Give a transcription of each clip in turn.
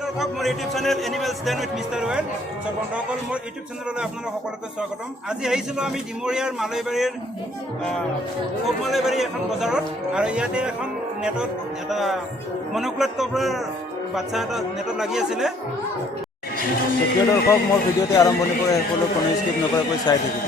দৰ্শক মোৰ YouTube channel animals den with mister well বন্ধুসকল মোৰ ইউটিউব চেনেললৈ আপোনালোক সকলোকে স্বাগতম। আজি আহিছিলোঁ আমি ডিমৰীয়াৰ মালৈবাৰীৰ পূব মালৈবাৰী এখন বজাৰত আৰু ইয়াতে এখন নেটত এটা মনোক্লেট কবৰাৰ বাচ্চা এটা নেটত লাগি আছিলে। প্ৰিয় দৰ্শক মোৰ ভিডিঅ'টো আৰম্ভণিৰ পৰা সকলো কোনো স্কিপ নকৰাকৈ চাই থাকিব।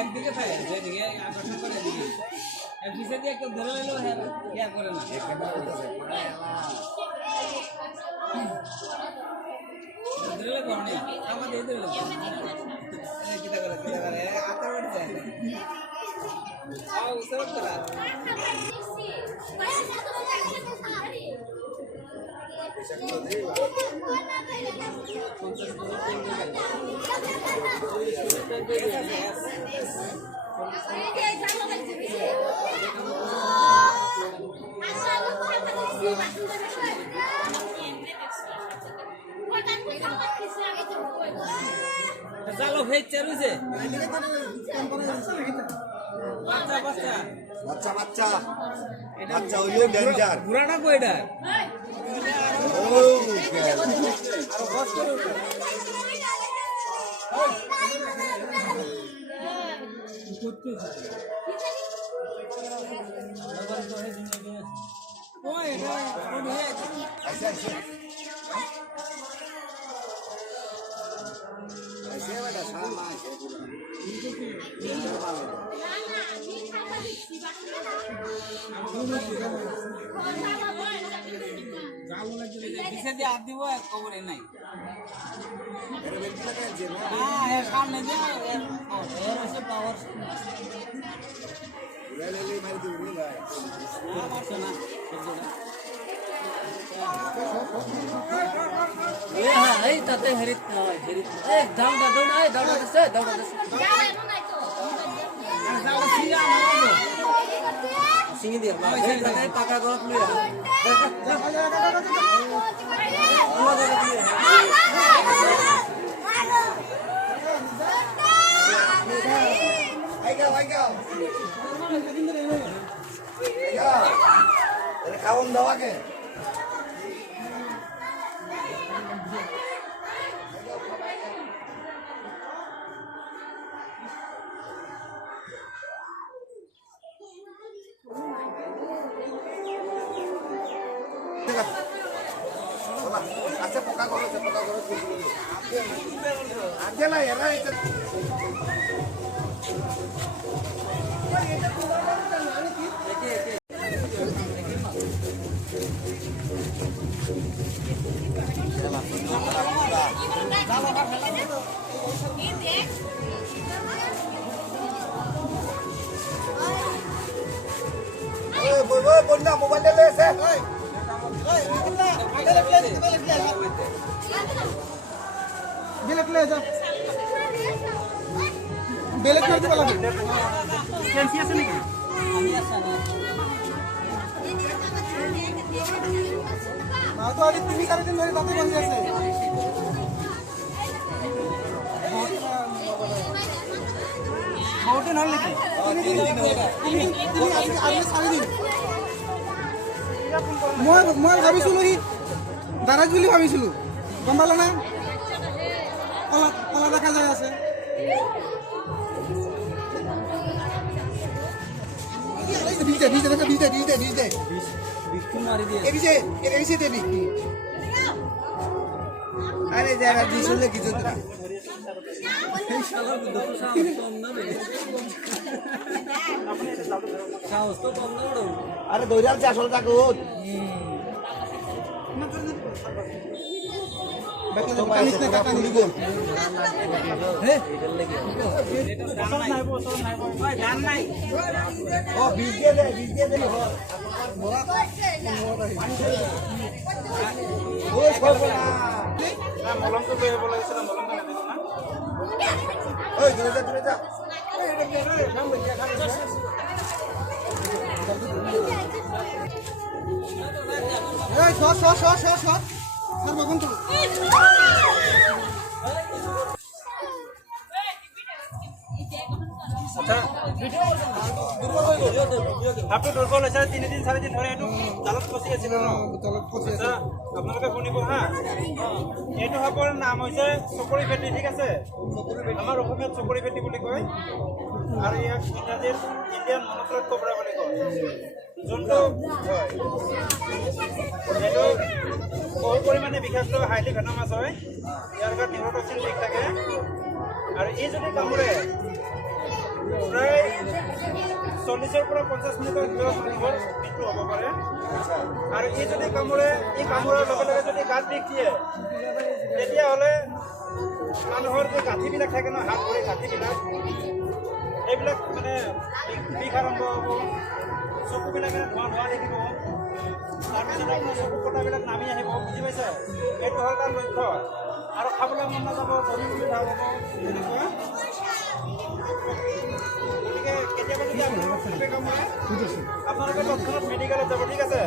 একদিকে থাকে যেদিকে আকর্ষণ করে এদিকে পিছিয়ে দিয়ে কেউ ধরে নিলেও ইয়া করে না ধরে কম নেই আমাদের এই ধরে কিতা করে আতর উঠছে আও সব করা জালো ফেচে রুছে বাচ্চা বাচ্চা বাচ্চা বাচ্চা বাচ্চা হইলো ডেঞ্জার পুরাটা কইটা ও আর কষ্ট आप দিব খবরে নাই হ্যাঁ সামনে যে এর আছে পাওয়ার রেলে মারি দিবি ভাই মারছো না এ হ্যাঁ এই তাতে হেরিত হেরিত এক দাউড়া দৌড়া এই দৌড়া দে যাও সিয়া মারবো সিঙ্গি দিয়ে এই তাতে পাকা গরত লইয়া আই গাও এর খাওন দাও কে আচ্ছা পোকা করো আগে না এরা এটা বন্যা মোবাইল ले से বেলেগ লৈ যা বেলেগ কৰি দিব লাগে ফেন্সি আছে নেকি না তো আজি 3-4 দিন ধরে তাতে বসে আছে বহুত নহল নেকি 3 দিন আজি 4 দিন মই ভাবিছিলো সি দাৰাজ বুলি ভাবিছিলো গম পালা না কলা দেখা যায় আছে বিষ্ণু মারি দিয়ে আরে যারা দিছলে কিছু না এই শালা দুটো সাহস কম না রে সাহস তো কম না ওর আরে দৌড়াল চা আসল টাকা ওত পানিস না টাকা নিব হে এটার লাগি ও বীজ দিয়ে দে হ ওই সব না না মলমটো লৈ আহিব লাগিছিলে মলমটো নিদিলো না ওই দূরে যা এই সর স্যার বাগুন তো আচ্ছা আপনি দুর্বল হৈছে 3 দিন 4 দিন ধরে একটু জালত ফসি আছিল ন আচ্ছা আপোনালোকে শুনিব হা এইটো সাপৰ নাম হৈছে চকৰি ফেটি ঠিক আছে আমাৰ অসমীয়াত চকৰি ফেটি বুলি কয় আৰু ইয়াক ইংৰাজীত ইণ্ডিয়ান মনোক্লট কবৰা বুলি কয় যোনটো হয় এইটো বহু পৰিমাণে বিষাক্ত হাইলি ভেনমাছ হয় ইয়াৰ গাত নিউৰটক্সিন বিষ থাকে আৰু এই যদি কামোৰে প্ৰায় 40ৰ পৰা 50 মিনিটৰ ভিতৰত মানুহৰ মৃত্যু হ'ব পাৰে আৰু এই যদি কামোৰে এই কামোৰাৰ লগে লগে যদি গাত বিষ দিয়ে তেতিয়াহ'লে মানুহৰ যে গাঁঠিবিলাক থাকে ন হাত ভৰি গাঁঠিবিলাক এইবিলাক মানে বিষ আৰম্ভ হ'ব চকুবিলাকে ধোঁৱা দেখিব তাৰপিছত আপোনাৰ চকু কটাবিলাক নামি আহিব বুজি পাইছে এইটো হ'ল তাৰ লক্ষ্য আৰু খাবলৈ মন নাযাব বমি বমি ভাৱ হ'ব তেনেকুৱা গতিকে কেতিয়াবা যদি আপোনালোকে কামোৰে আপোনালোকে তৎক্ষণাত মেডিকেলত যাব ঠিক আছে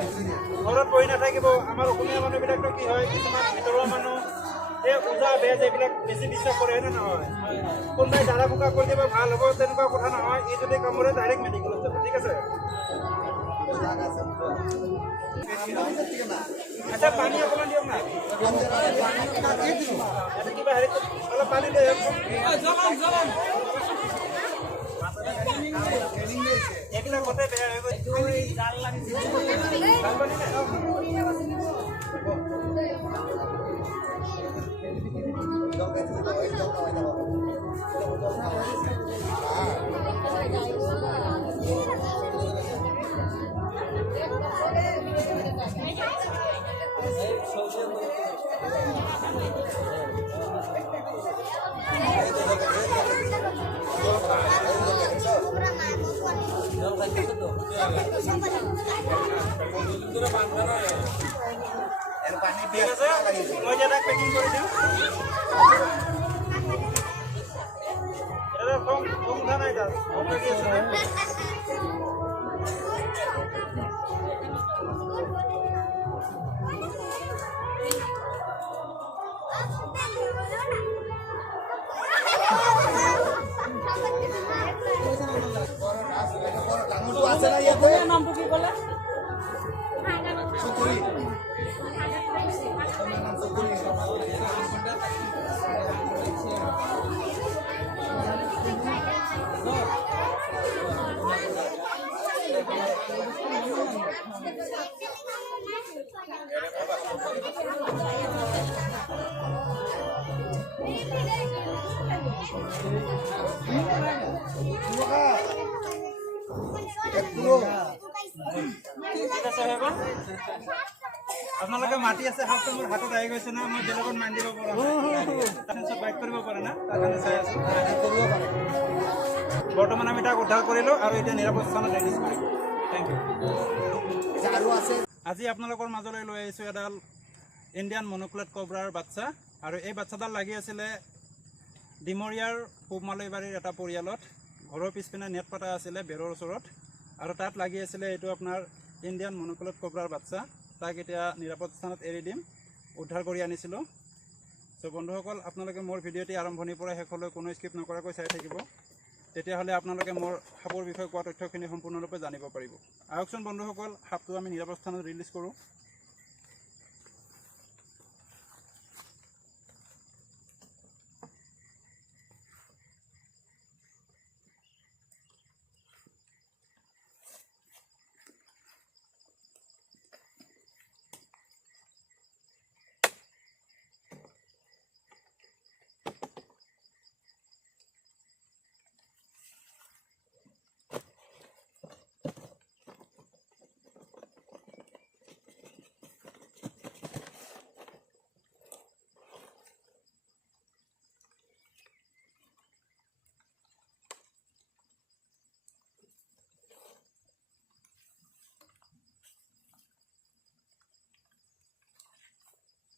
ঘৰত বহি নাথাকিব আমাৰ অসমীয়া মানুহবিলাকতো কি হয় কিছুমান ভিতৰুৱা মানুহ এই ওজা বেজ এইবিলাক বেছি বিশ্বাস কৰে হয়নে নহয় কোনোবাই জাৰা ফুকা কৰি দিব ভাল হ'ব তেনেকুৱা কথা নহয় এই যদি কামোৰে ডাইৰেক্ট মেডিকেলত যাব ঠিক আছে আচ্ছা পানী অকণমান দিয়ক না কিবা হেৰি অলপ পানী লৈ এইবিলাক গোটেই বেয়া হৈ গৈ জাল লাগিছে পানি ঠিক আছে মই এতিয়া তাক পেকিং কৰি দিওঁ এটা কম উঠা নাই তাত কম লাগি আছে আছে না ইয়াতে নামটো কি ক'লে চুকুরি ঠিক আছে হৈ গ'ল আপোনালোকে মাতি আছে সাপটো মোৰ হাতত আহি গৈছে না মই বেলেগত মাৰি দিব পৰা নাই বাইক কৰিব পৰা না তাৰ কাৰণে চাই আছোঁ বৰ্তমান আমি তাক উদ্ধাৰ কৰিলোঁ আৰু এতিয়া নিৰাপদ স্থানত ৰিলিজ কৰিম থেংক ইউ আৰু আছে আজি আপোনালোকৰ মাজলৈ লৈ আহিছোঁ এডাল ইণ্ডিয়ান মনোক্লেট কব্ৰাৰ বাচ্চা আৰু এই বাচ্চাডাল লাগি আছিলে ডিমৰীয়াৰ পূব মালৈবাৰীৰ এটা পৰিয়ালত ঘৰৰ পিছপিনে নেট পতা আছিলে বেৰৰ ওচৰত আৰু তাত লাগি আছিলে এইটো আপোনাৰ ইণ্ডিয়ান মনোক্লেট কব্ৰাৰ বাচ্চা তাক এতিয়া নিৰাপদ স্থানত এৰি দিম উদ্ধাৰ কৰি আনিছিলোঁ চ' বন্ধুসকল আপোনালোকে মোৰ ভিডিঅ'টি আৰম্ভণিৰ পৰা শেষলৈ কোনো স্কিপ নকৰাকৈ চাই থাকিব তেতিয়াহ'লে আপোনালোকে মোৰ সাপৰ বিষয়ে কোৱা তথ্যখিনি সম্পূৰ্ণৰূপে জানিব পাৰিব আহকচোন বন্ধুসকল সাপটো আমি নিৰাপদ স্থানত ৰিলিজ কৰোঁ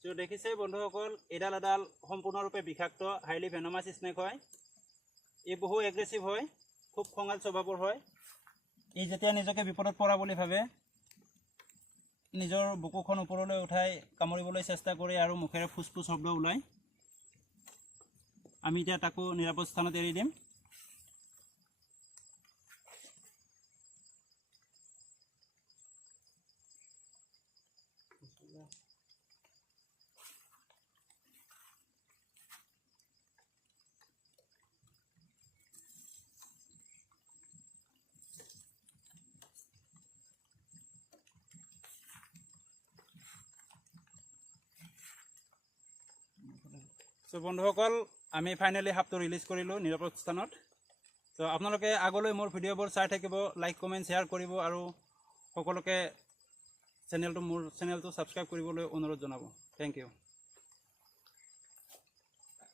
চ' দেখিছে বন্ধুসকল, এডাল সম্পূৰ্ণৰূপে বিষাক্ত হাইলি ভেনমাছ স্নেক হয়। ই বহু এগ্ৰেছিভ হয়, খুব খঙাল স্বভাৱৰ হয়। ই যেতিয়া নিজকে বিপদত পৰা বুলি ভাবে নিজৰ বুকুখন ওপৰলৈ উঠাই কামুৰিবলৈ চেষ্টা কৰে আৰু মুখেৰে ফুচফুচ শব্দ ওলায়। আমি এতিয়া তাকো নিৰাপদ স্থানত এৰি দিম। চ' বন্ধুসকল, আমি ফাইনেলি সাপটো ৰিলিজ কৰিলোঁ নিৰাপদ স্থানত। চ' আপোনালোকে আগলৈ মোৰ ভিডিঅ'বোৰ চাই থাকিব, লাইক কমেণ্ট শ্বেয়াৰ কৰিব আৰু সকলোকে মোৰ চেনেলটো ছাবস্ক্ৰাইব কৰিবলৈ অনুৰোধ জনাব। Thank U.